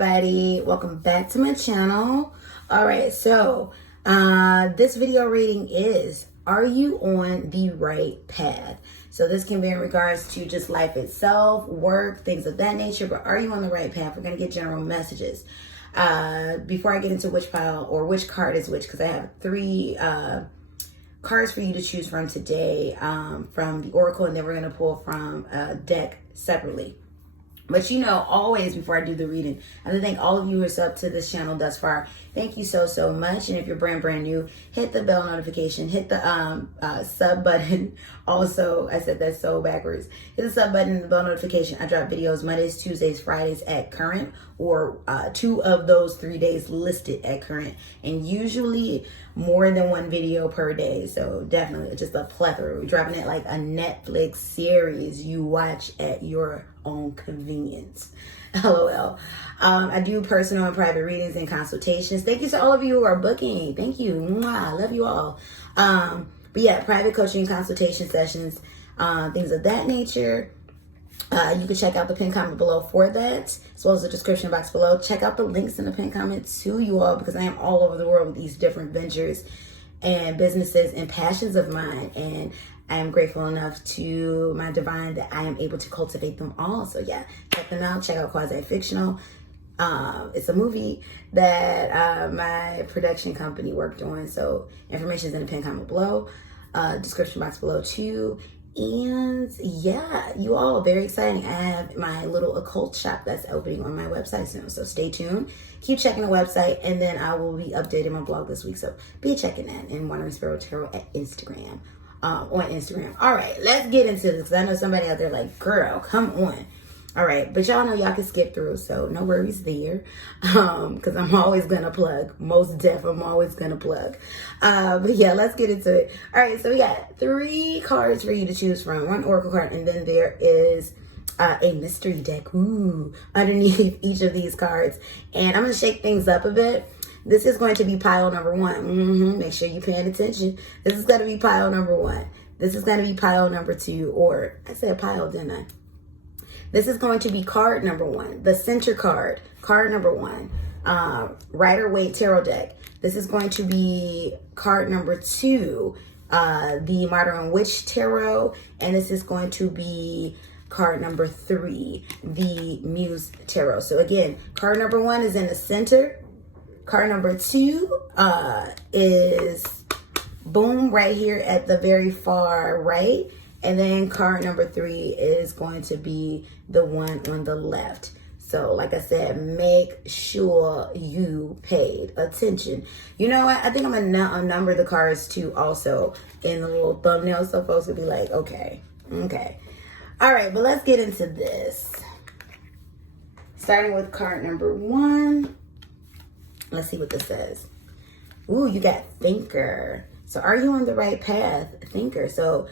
everybody, welcome back to my channel. All right, so this video reading is, are you on the right path? So this can be in regards to just life itself, work, things of that nature, but are you on the right path? We're going to get general messages. Before I get into which pile or which card is which, because I have three cards for you to choose from today, from the Oracle, and then we're going to pull from a deck separately. But you know, always before I do the reading, I want to thank all of you who are sub to this channel thus far. Thank you so much. And if you're brand new, hit the bell notification, hit the sub button. Also, I said that so backwards. Hit the sub button and the bell notification. I drop videos Mondays, Tuesdays, Fridays at current, or 2 of those 3 days listed at current, and usually more than 1 video per day. So definitely just a plethora. We're dropping it like a Netflix series you watch at your own convenience. LOL. I do personal and private readings and consultations. Thank you to all of you who are booking. Thank you. Mwah. Love you all. But yeah, private coaching, consultation sessions, things of that nature. You can check out the pinned comment below for that, as well as the description box below. Check out the links in the pinned comment to you all, because I am all over the world with these different ventures and businesses and passions of mine. And I am grateful enough to my divine that I am able to cultivate them all. So yeah, check them out. Check out Quasi Fictional. It's a movie that my production company worked on. So information is in the pinned comment below, description box below too. And yeah, you all, very exciting. I have my little occult shop that's opening on my website soon. So stay tuned. Keep checking the website, and then I will be updating my blog this week. So be checking that, and Wandering Sparrow Tarot at Instagram. On Instagram. All right, let's get into this, because I know somebody out there like, girl, come on. All right, but y'all know y'all can skip through, so no worries there, because I'm always gonna plug. Most def, I'm always gonna plug. But yeah, let's get into it. All right, so we got 3 cards for you to choose from, 1 oracle card, and then there is a mystery deck underneath each of these cards. And I'm gonna shake things up a bit. This is going to be pile number 1. Make sure you're paying attention. This is going to be pile number 1. This is going to be pile number 2. Or I said pile, didn't I? This is going to be card number 1. The center card. Card number 1. Rider Waite Tarot deck. This is going to be card number 2. The Modern Witch Tarot. And this is going to be card number 3. The Muse Tarot. So again, card number 1 is in the center. Card number 2 is boom right here at the very far right. And then card number 3 is going to be the one on the left. So like I said, make sure you paid attention. You know what? I think I'm going to number the cards too also in the little thumbnail, so folks will be like, okay. All right, but let's get into this. Starting with card number 1. Let's see what this says. Ooh, you got thinker. So are you on the right path? Thinker. So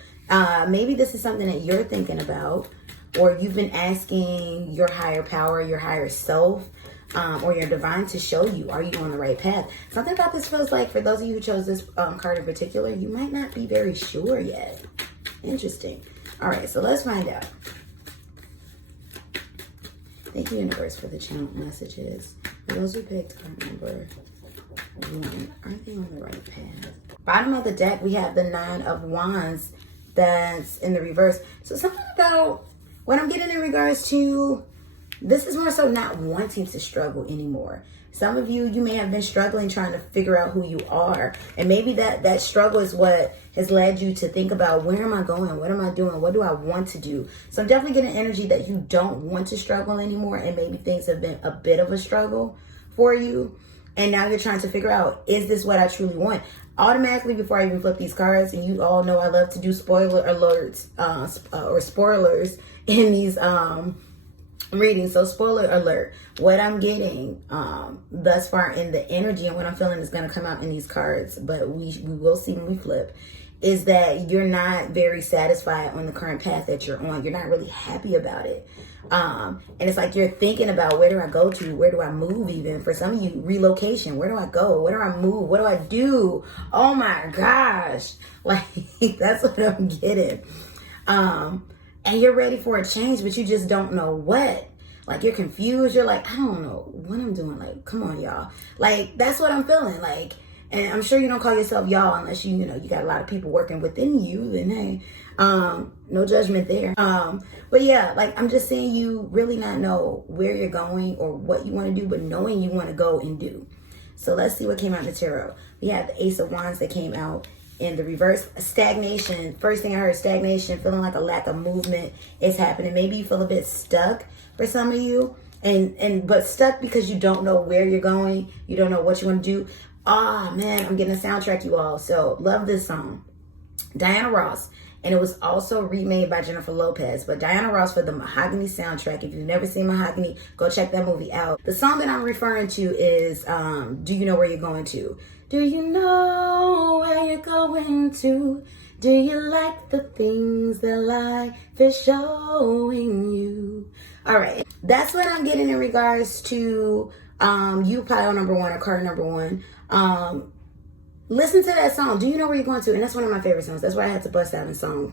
maybe this is something that you're thinking about, or you've been asking your higher power, your higher self, or your divine to show you, are you on the right path? Something about this feels like, for those of you who chose this card in particular, you might not be very sure yet. Interesting. All right, so let's find out. Thank you, universe, for the channel messages. For those who picked card number 1, are they on the right path? Bottom of the deck, we have the 9 of Wands that's in the reverse. So something about what I'm getting in regards to, this is more so not wanting to struggle anymore. Some of you may have been struggling trying to figure out who you are. And maybe that struggle is what has led you to think about, where am I going? What am I doing? What do I want to do? So I'm definitely getting energy that you don't want to struggle anymore. And maybe things have been a bit of a struggle for you. And now you're trying to figure out, is this what I truly want? Automatically, before I even flip these cards, and you all know I love to do spoiler alerts or spoilers in these reading. So spoiler alert, what I'm getting thus far in the energy and what I'm feeling is going to come out in these cards, but we will see when we flip, is that you're not very satisfied on the current path that you're on. You're not really happy about it. And it's like you're thinking about, where do I go to? Where do I move? Even for some of you, relocation. Where do I go? Where do I move? What do I do? Oh my gosh. Like, that's what I'm getting. And you're ready for a change, but you just don't know what. Like you're confused. You're like, I don't know what I'm doing. Like, come on, y'all. Like, that's what I'm feeling. Like, and I'm sure you don't call yourself y'all unless you got a lot of people working within you. Then hey, no judgment there. But yeah, like I'm just saying, you really not know where you're going or what you want to do, but knowing you want to go and do. So let's see what came out in the tarot. We have the Ace of Wands that came out in the reverse. Stagnation. First thing I heard, stagnation, feeling like a lack of movement is happening. Maybe you feel a bit stuck for some of you, but stuck because you don't know where you're going. You don't know what you want to do. Ah, man, I'm getting a soundtrack, you all. So love this song. Diana Ross. And it was also remade by Jennifer Lopez. But Diana Ross for the Mahogany soundtrack. If you've never seen Mahogany, go check that movie out. The song that I'm referring to is Do You Know Where You're Going To? Do you know where you're going to? Do you like the things that life is showing you? All right. That's what I'm getting in regards to you pile number one or card number one. Listen to that song. Do you know where you're going to? And that's one of my favorite songs. That's why I had to bust out a song.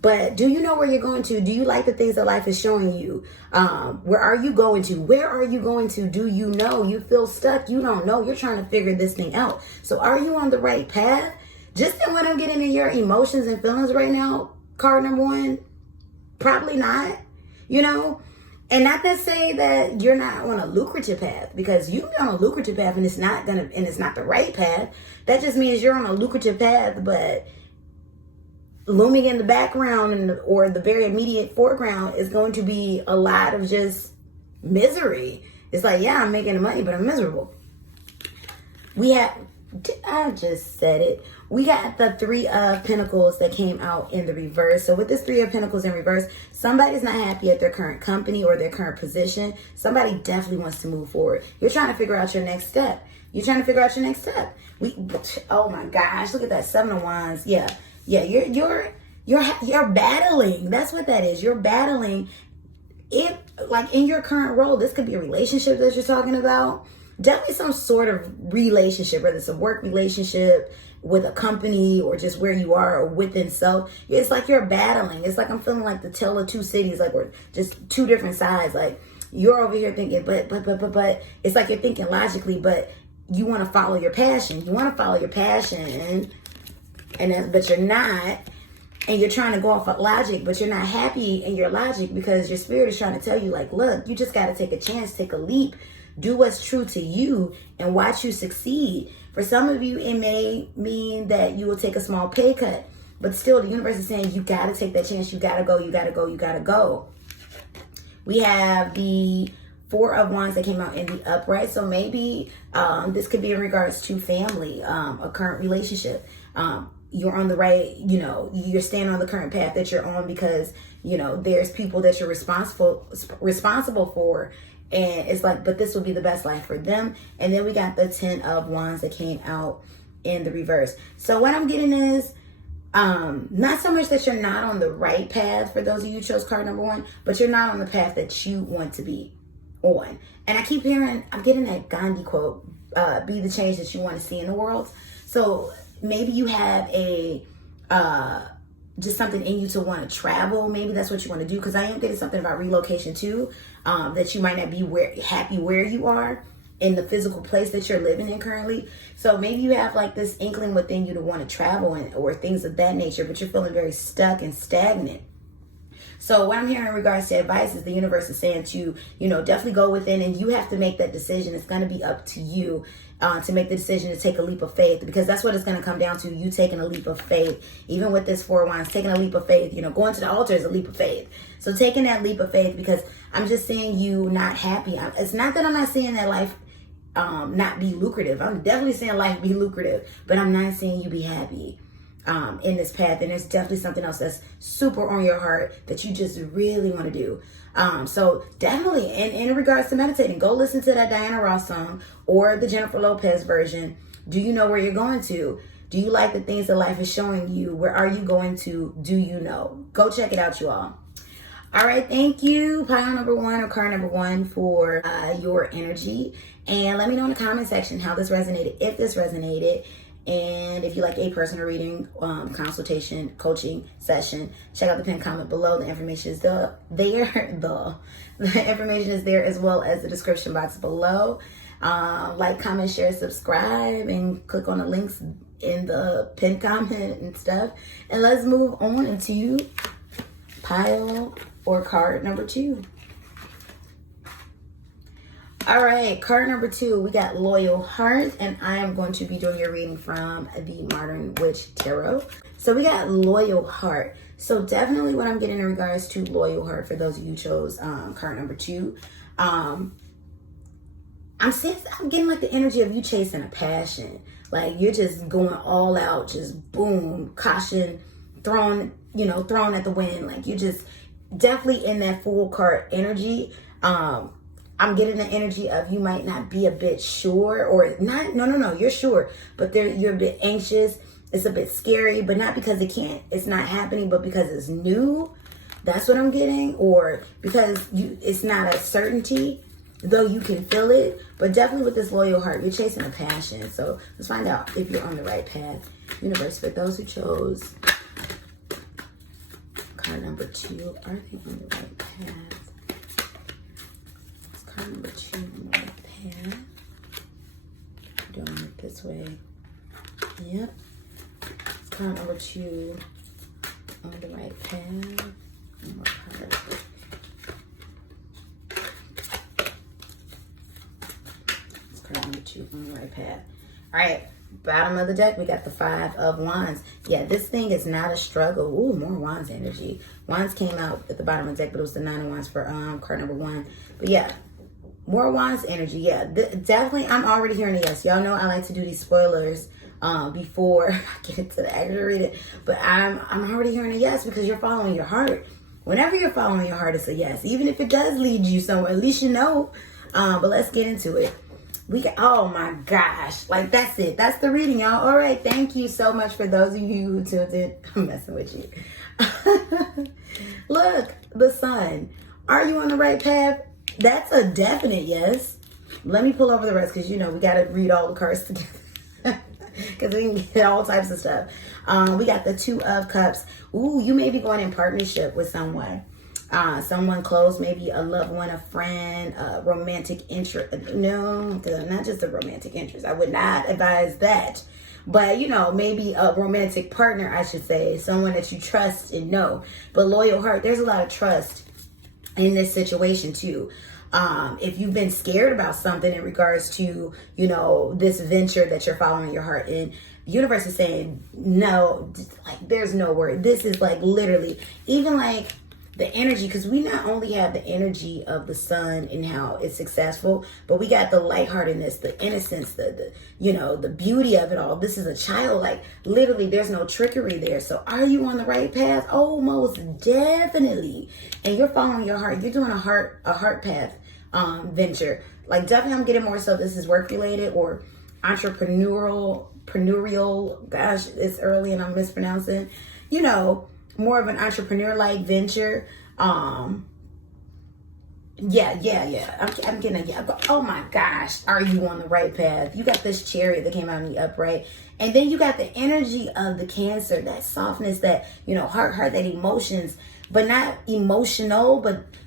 But do you know where you're going to? Do you like the things that life is showing you? Where are you going to? Where are you going to? Do you know? You feel stuck. You don't know. You're trying to figure this thing out. So are you on the right path? Just in what I'm getting in your emotions and feelings right now, card number one, probably not, And not to say that you're not on a lucrative path, because you can be on a lucrative path and it's not the right path. That just means you're on a lucrative path, but looming in the background or the very immediate foreground is going to be a lot of just misery. It's like, yeah, I'm making the money, but I'm miserable. I just said it. We got the Three of Pentacles that came out in the reverse. So with this Three of Pentacles in reverse, somebody's not happy at their current company or their current position. Somebody definitely wants to move forward. You're trying to figure out your next step. Oh my gosh, look at that Seven of Wands. Yeah, you're battling. That's what that is. You're battling. If like in your current role, this could be a relationship that you're talking about. Definitely some sort of relationship, whether it's a work relationship with a company or just where you are or within self. It's like you're battling. It's like I'm feeling like the tale of two cities, like we're just two different sides. Like you're over here thinking, but it's like you're thinking logically, but you want to follow your passion. But you're not. And you're trying to go off of logic, but you're not happy in your logic because your spirit is trying to tell you, like, look, you just got to take a chance, take a leap, do what's true to you and watch you succeed. For some of you, it may mean that you will take a small pay cut, but still the universe is saying you got to take that chance. You got to go. We have the Four of Wands that came out in the upright. So maybe this could be in regards to family, a current relationship. You're on the right, you're staying on the current path that you're on because, there's people that you're responsible for. And it's like, but this will be the best life for them. And then we got the 10 of Wands that came out in the reverse. So what I'm getting is not so much that you're not on the right path for those of you who chose card number one, but you're not on the path that you want to be on. And I keep hearing, I'm getting that Gandhi quote, be the change that you want to see in the world. So maybe you have just something in you to want to travel. Maybe that's what you want to do. Because I am getting something about relocation too. That you might not be happy where you are in the physical place that you're living in currently. So maybe you have like this inkling within you to want to travel or things of that nature, but you're feeling very stuck and stagnant. So what I'm hearing in regards to advice is the universe is saying to, definitely go within, and you have to make that decision. It's going to be up to you to make the decision to take a leap of faith, because that's what it's going to come down to. You taking a leap of faith, even with this Four of Wands, taking a leap of faith, going to the altar is a leap of faith. So taking that leap of faith, because I'm just seeing you not happy. It's not that I'm not saying that life not be lucrative. I'm definitely saying life be lucrative, but I'm not saying you be happy in this path. And there's definitely something else that's super on your heart that you just really want to do. So definitely, in regards to meditating, go listen to that Diana Ross song or the Jennifer Lopez version. Do you know where you're going to? Do you like the things that life is showing you? Where are you going to? Do you know? Go check it out, you all. All right, thank you, pile number one or card number one, for your energy. And let me know in the comment section how this resonated, if this resonated. And if you like a personal reading, consultation, coaching session, check out the pinned comment below. The information is there. The information is there, as well as the description box below. Like, comment, share, subscribe, and click on the links in the pinned comment and stuff. And let's move on into pile or card number 2. All right, card number 2, we got Loyal Heart, and I am going to be doing your reading from the Modern Witch Tarot. So we got Loyal Heart. So definitely what I'm getting in regards to Loyal Heart, for those of you who chose card number 2, I'm getting like the energy of you chasing a passion. Like you're just going all out, just boom, caution, thrown at the wind. Like you're just definitely in that full card energy. I'm getting the energy of you might not be a bit sure, or not. No, you're sure, but you're a bit anxious. It's a bit scary, but not because it's not happening, but because it's new. That's what I'm getting, or because it's not a certainty, though you can feel it. But definitely with this Loyal Heart, you're chasing a passion. So let's find out if you're on the right path. Universe, for those who chose card number 2, are they on the right path? Card number 2 on the right path. Doing it this way. Yep. It's card number 2 on the right path. One more card. It's card number 2 on the right path. All right. Bottom of the deck, we got the 5 of Wands. Yeah, this thing is not a struggle. Ooh, more Wands energy. Wands came out at the bottom of the deck, but it was the 9 of Wands for card number 1. But yeah, more Wands energy. Yeah, definitely. I'm already hearing a yes. Y'all know I like to do these spoilers before I get into the actual reading. But I'm already hearing a yes, because you're following your heart. Whenever you're following your heart, it's a yes. Even if it does lead you somewhere, at least you know. But let's get into it. Oh my gosh. Like, that's it. That's the reading, y'all. All right. Thank you so much for those of you who tuned in. I'm messing with you. Look, the Sun. Are you on the right path? That's a definite yes. Let me pull over the rest, because we got to read all the cards together. Because we can get all types of stuff. We got the 2 of Cups. Ooh, you may be going in partnership with someone. Someone close, maybe a loved one, a friend, a romantic interest. No, not just a romantic interest. I would not advise that. But, maybe a romantic partner, I should say. Someone that you trust and know. But Loyal Heart, there's a lot of trust in this situation too. If you've been scared about something in regards to, this venture that you're following your heart in, the universe is saying, no, like there's no word. This is like literally, even like the energy, because we not only have the energy of the Sun and how it's successful, but we got the lightheartedness, the innocence, the beauty of it all. This is a child, like literally there's no trickery there. So are you on the right path? Oh, most definitely. And you're following your heart. You're doing a heart path venture. Like definitely I'm getting more so this is work related or entrepreneurial. Gosh, it's early and I'm mispronouncing. More of an entrepreneur-like venture. I'm getting a yeah. Oh my gosh, are you on the right path? You got this Chariot that came out in the upright. And then you got the energy of the Cancer, that softness, that, heart, that emotions, but not emotional,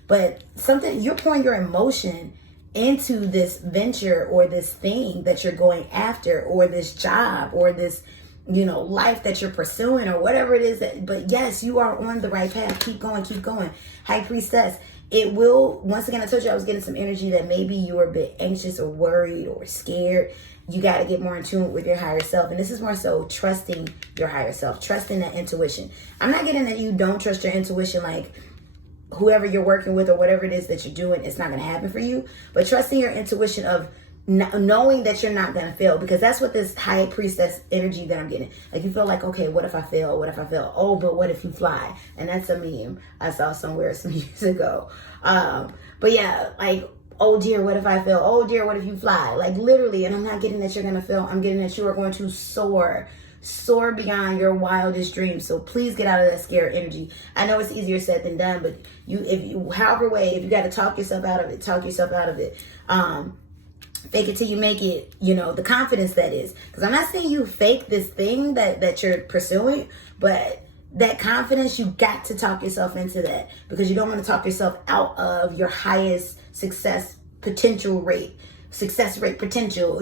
but something, you're pouring your emotion into this venture or this thing that you're going after, or this job, or this life that you're pursuing, or whatever it is but yes, you are on the right path. Keep going. High Priestess. It will, once again, I told you I was getting some energy that maybe you were a bit anxious or worried or scared. You got to get more in tune with your higher self. And this is more so trusting your higher self, trusting that intuition. I'm not getting that you don't trust your intuition, like whoever you're working with or whatever it is that you're doing, it's not going to happen for you. But trusting your intuition of knowing that you're not going to fail, because that's what this High Priestess energy that I'm getting. Like you feel like, okay, what if I fail? Oh, but what if you fly? And that's a meme I saw somewhere some years ago. But yeah, like, oh dear, what if I fail? Oh dear, what if you fly? Like literally, and I'm not getting that you're going to fail. I'm getting that you are going to soar beyond your wildest dreams. So please get out of that scared energy. I know it's easier said than done, but if you got to talk yourself out of it, talk yourself out of it. fake it till you make it, the confidence that is. Because I'm not saying you fake this thing that you're pursuing, but that confidence, you got to talk yourself into that, because you don't want to talk yourself out of your highest success rate potential,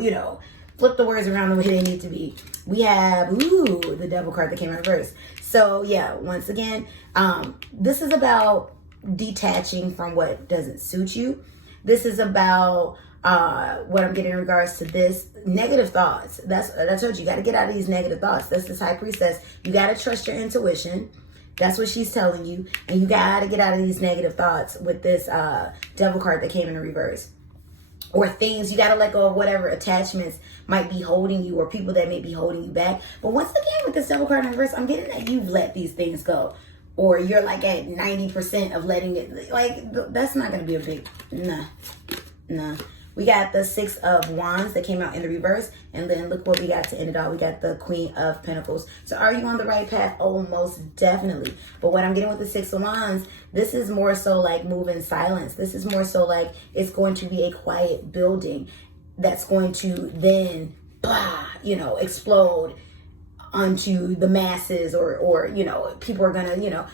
flip the words around the way they need to be. We have, the devil card that came in reverse. So yeah, once again, this is about detaching from what doesn't suit you. This is about what I'm getting in regards to this negative thoughts. I told you got to get out of these negative thoughts. That's this high priestess. You got to trust your intuition. That's what she's telling you. And you got to get out of these negative thoughts with this devil card that came in reverse. Or things, you got to let go of whatever attachments might be holding you, or people that may be holding you back. But once again, with the devil card in reverse, I'm getting that you've let these things go. Or you're like at 90% of letting it, like, that's not going to be a big, nah. We got the 6 of Wands that came out in the reverse. And then look what we got to end it all. We got the Queen of Pentacles. So are you on the right path? Oh, most definitely. But what I'm getting with the 6 of Wands, this is more so like move in silence. This is more so like it's going to be a quiet building that's going to then, explode onto the masses, or people are gonna, I'm feeling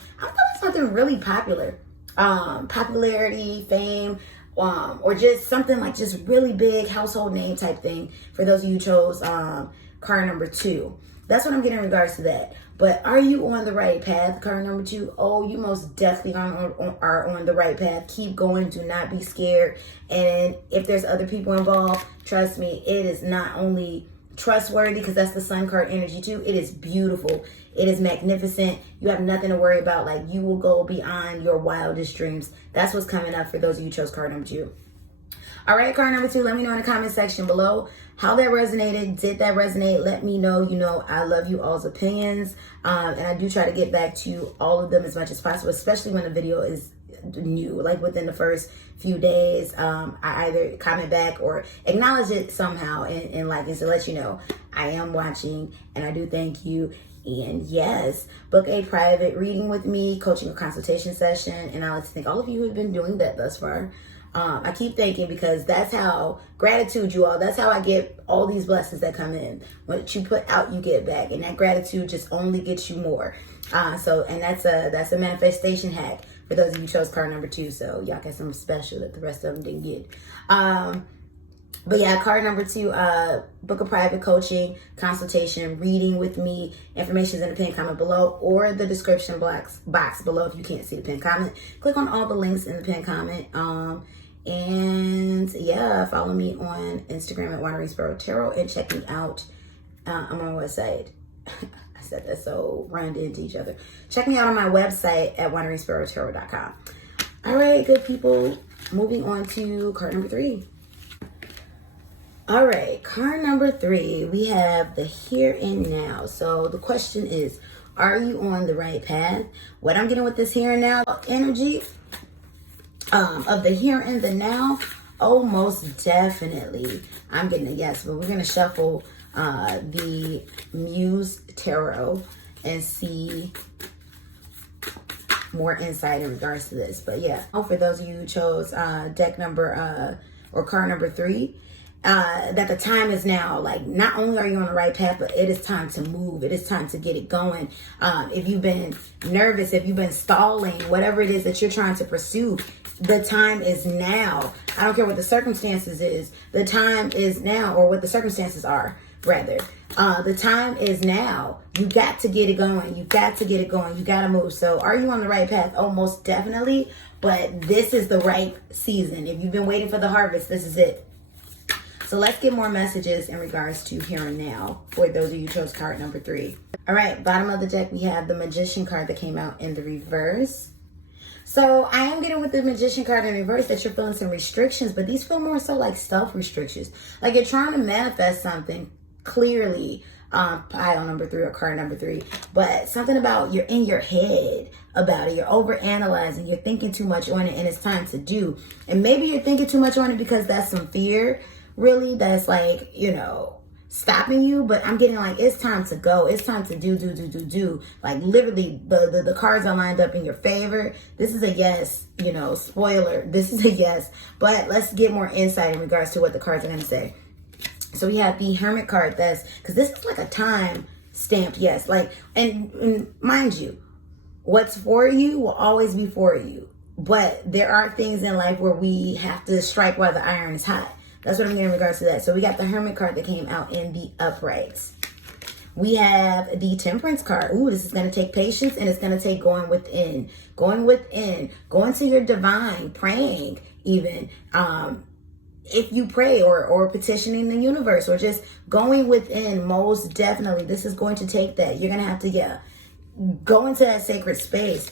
something really popular. Popularity, fame, or just something like just really big household name type thing for those of you who chose card number 2. That's what I'm getting in regards to that. But are you on the right path, card number 2? Oh, you most definitely are on the right path. Keep going. Do not be scared. And if there's other people involved, trust me, it is not only trustworthy, because that's the Sun card energy too. It is beautiful. It is magnificent. You have nothing to worry about. Like, you will go beyond your wildest dreams. That's what's coming up for those of you who chose card number 2. All right, card number 2, let me know in the comment section below how that resonated. Did that resonate? Let me know. I love you all's opinions. And I do try to get back to all of them as much as possible, especially when the video is new, like within the first few days. I either comment back or acknowledge it somehow and like it to let you know I am watching, and I do thank you. And yes, book a private reading with me, coaching or consultation session. And I like to thank all of you who have been doing that thus far. I keep thanking, because that's how gratitude, you all, that's how I get all these blessings that come in. What you put out, you get back, and that gratitude just only gets you more. And that's a manifestation hack for those of you who chose card number 2. So y'all got something special that the rest of them didn't get. But yeah, card number 2, book a private coaching, consultation, reading with me. Information is in the pinned comment below, or the description box below if you can't see the pinned comment. Click on all the links in the pinned comment. And yeah, follow me on Instagram at wanderingsparrow tarot, and check me out. I'm on my website. I said that so run into each other. Check me out on my website at wanderingsparrowtarot.com. All right, good people. Moving on to card number 3. All right, card number 3, we have the here and now. So the question is, are you on the right path? What I'm getting with this here and now energy of the here and the now, oh, most definitely. I'm getting a yes, but we're going to shuffle the Muse Tarot and see more insight in regards to this. But yeah, for those of you who chose deck number or card number 3, that the time is now. Like, not only are you on the right path, but it is time to move. It is time to get it going. If you've been nervous, if you've been stalling, whatever it is that you're trying to pursue, the time is now. I don't care what the circumstances is. The time is now, or what the circumstances are, rather. The time is now. You got to get it going. You got to get it going. You got to move. So are you on the right path? Oh, most definitely. But this is the right season. If you've been waiting for the harvest, this is it. So let's get more messages in regards to here and now for those of you who chose card number 3. All right, bottom of the deck, we have the Magician card that came out in the reverse. So I am getting with the Magician card in reverse that you're feeling some restrictions, but these feel more so like self-restrictions. Like you're trying to manifest something clearly, pile number 3 or card number 3, but something about you're in your head about it. You're over-analyzing. You're thinking too much on it, and it's time to do. And maybe you're thinking too much on it because that's some fear. Really, that's like, stopping you, but I'm getting like, it's time to go. It's time to do. Like literally the cards are lined up in your favor. This is a yes, you know, spoiler. This is a yes, but let's get more insight in regards to what the cards are going to say. So we have the Hermit card. That's because this is like a time stamped yes. Like, and mind you, what's for you will always be for you. But there are things in life where we have to strike while the iron is hot. That's what I'm getting in regards to that. So we got the Hermit card that came out in the uprights. We have the Temperance card. Ooh, this is going to take patience, and it's going to take going within. Going within. Going to your divine. Praying even. If you pray or petitioning the universe or just going within, most definitely. This is going to take that. You're going to have to, go into that sacred space.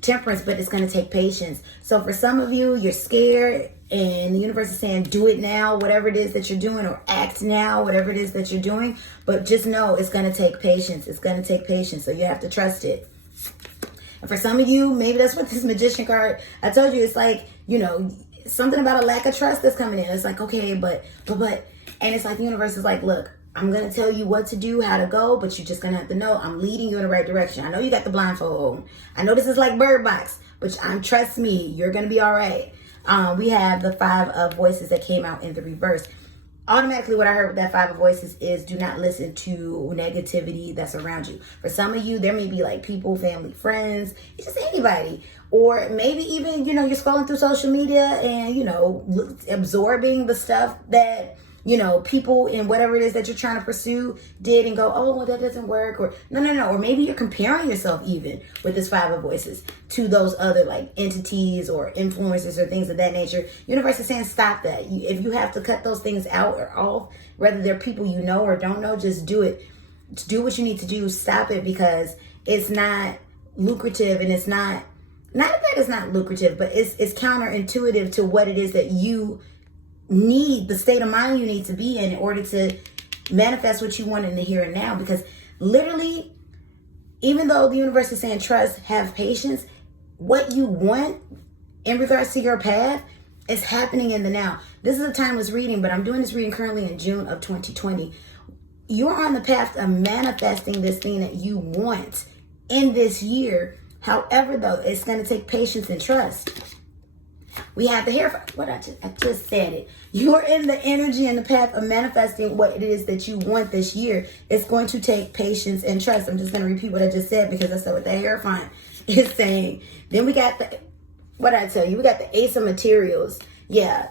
Temperance, but it's going to take patience. So for some of you, you're scared and the universe is saying, do it now, whatever it is that you're doing, or act now, whatever it is that you're doing. But just know it's going to take patience. It's going to take patience. So you have to trust it. And for some of you, maybe that's what this Magician card, I told you, it's like, something about a lack of trust that's coming in. It's like, okay, but, and it's like the universe is like, look, I'm going to tell you what to do, how to go, but you're just going to have to know I'm leading you in the right direction. I know you got the blindfold on. I know this is like Bird Box, but trust me, you're going to be all right. We have the 5 of Voices that came out in the reverse. Automatically, what I heard with that 5 of Voices is do not listen to negativity that's around you. For some of you, there may be like people, family, friends, it's just anybody. Or maybe even, you're scrolling through social media and, absorbing the stuff that, people in whatever it is that you're trying to pursue did and go, oh, well, that doesn't work. Or no. Or maybe you're comparing yourself even with this 5 of Voices to those other like entities or influencers or things of that nature. Universe is saying, stop that. If you have to cut those things out or off, whether they're people you know or don't know, just do it. Do what you need to do. Stop it, because it's not lucrative, and it's not that it's not lucrative, but it's counterintuitive to what it is that you need, the state of mind you need to be in order to manifest what you want in the here and now. Because literally, even though the universe is saying trust, have patience, what you want in regards to your path is happening in the now. This is a timeless reading, but I'm doing this reading currently in June of 2020. You're on the path of manifesting this thing that you want in this year. However, though, it's going to take patience and trust. We have the I just said it. You're in the energy and the path of manifesting what it is that you want this year. It's going to take patience and trust. I'm just going to repeat what I just said, because that's what the Hierophant is saying. Then we got what I tell you? We got the Ace of Materials. Yeah.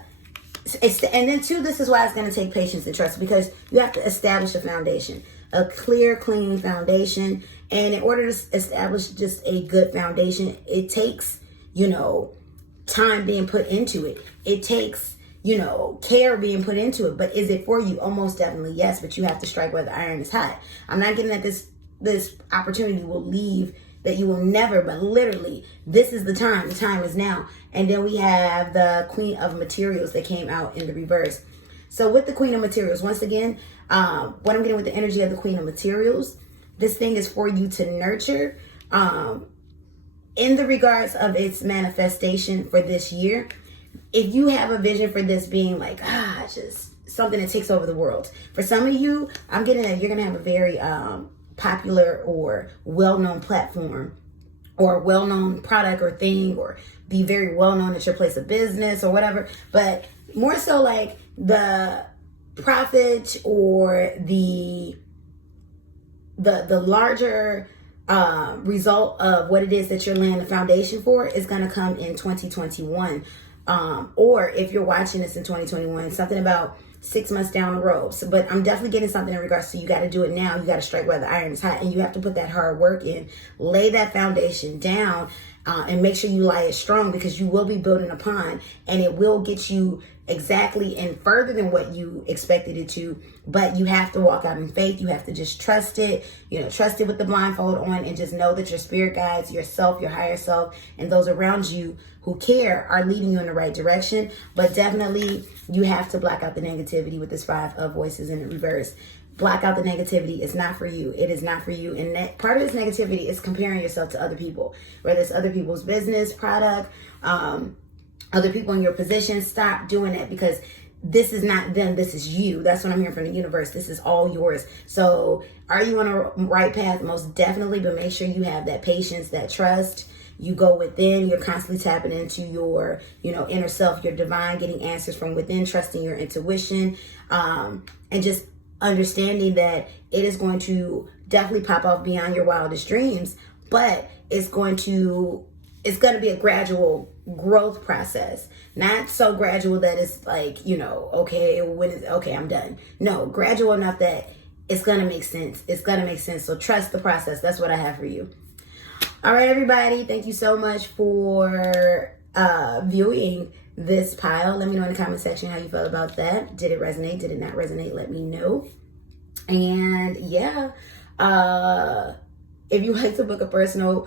And then too, this is why it's going to take patience and trust, because you have to establish a foundation, a clear, clean foundation. And in order to establish just a good foundation, it takes, time being put into it. It takes, care being put into it. But is it for you? Almost definitely yes. But you have to strike where the iron is hot. I'm not getting that this opportunity will leave, that you will never, but literally, this is the time. The time is now. And then we have the Queen of Materials that came out in the reverse. So with the Queen of Materials, once again, what I'm getting with the energy of the Queen of Materials, this thing is for you to nurture. In the regards of its manifestation for this year, if you have a vision for this being like, just something that takes over the world. For some of you, I'm getting that you're going to have a very popular or well-known platform or well-known product or thing, or be very well-known at your place of business or whatever. But more so like the profit or the larger result of what it is that you're laying the foundation for is going to come in 2021. Or if you're watching this in 2021, something about 6 months down the road. So, but I'm definitely getting something in regards to you got to do it now. You got to strike where the iron is hot, and you have to put that hard work in, lay that foundation down, and make sure you lie it strong, because you will be building upon, and it will get you exactly and further than what you expected it to. But you have to walk out in faith. You have to just trust it, trust it with the blindfold on, and just know that your spirit guides, yourself, your higher self, and those around you who care are leading you in the right direction. But definitely you have to block out the negativity with this 5 of Voices in the reverse. Block out the negativity. It's not for you. It is not for you. And that part of this negativity is comparing yourself to other people, whether it's other people's business, product, other people in your position. Stop doing that, because this is not them, this is you. That's what I'm hearing from the universe. This is all yours. So are you on a right path? Most definitely, but make sure you have that patience, that trust. You go within, you're constantly tapping into your, inner self, your divine, getting answers from within, trusting your intuition, and just understanding that it is going to definitely pop off beyond your wildest dreams, but it's going to be a gradual growth process. Not so gradual that it's like, okay, I'm done. No, gradual enough that it's going to make sense. It's going to make sense. So trust the process. That's what I have for you. All right, everybody. Thank you so much for viewing this pile. Let me know in the comment section how you felt about that. Did it resonate? Did it not resonate? Let me know. And yeah, if you like to book a personal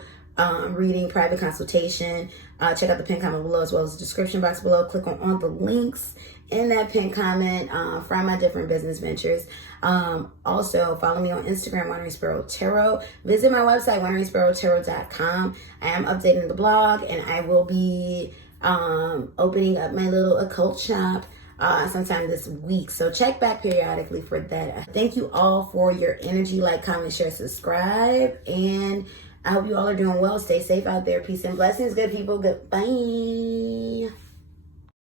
reading, private consultation, check out the pinned comment below as well as the description box below. Click on the links in that pinned comment from my different business ventures. Also, follow me on Instagram, Wandering Sparrow Tarot. Visit my website, wanderingsparrowtarot.com. I am updating the blog, and I will be opening up my little occult shop sometime this week. So check back periodically for that. Thank you all for your energy. Like, comment, share, subscribe, and I hope you all are doing well. Stay safe out there. Peace and blessings, good people. Goodbye.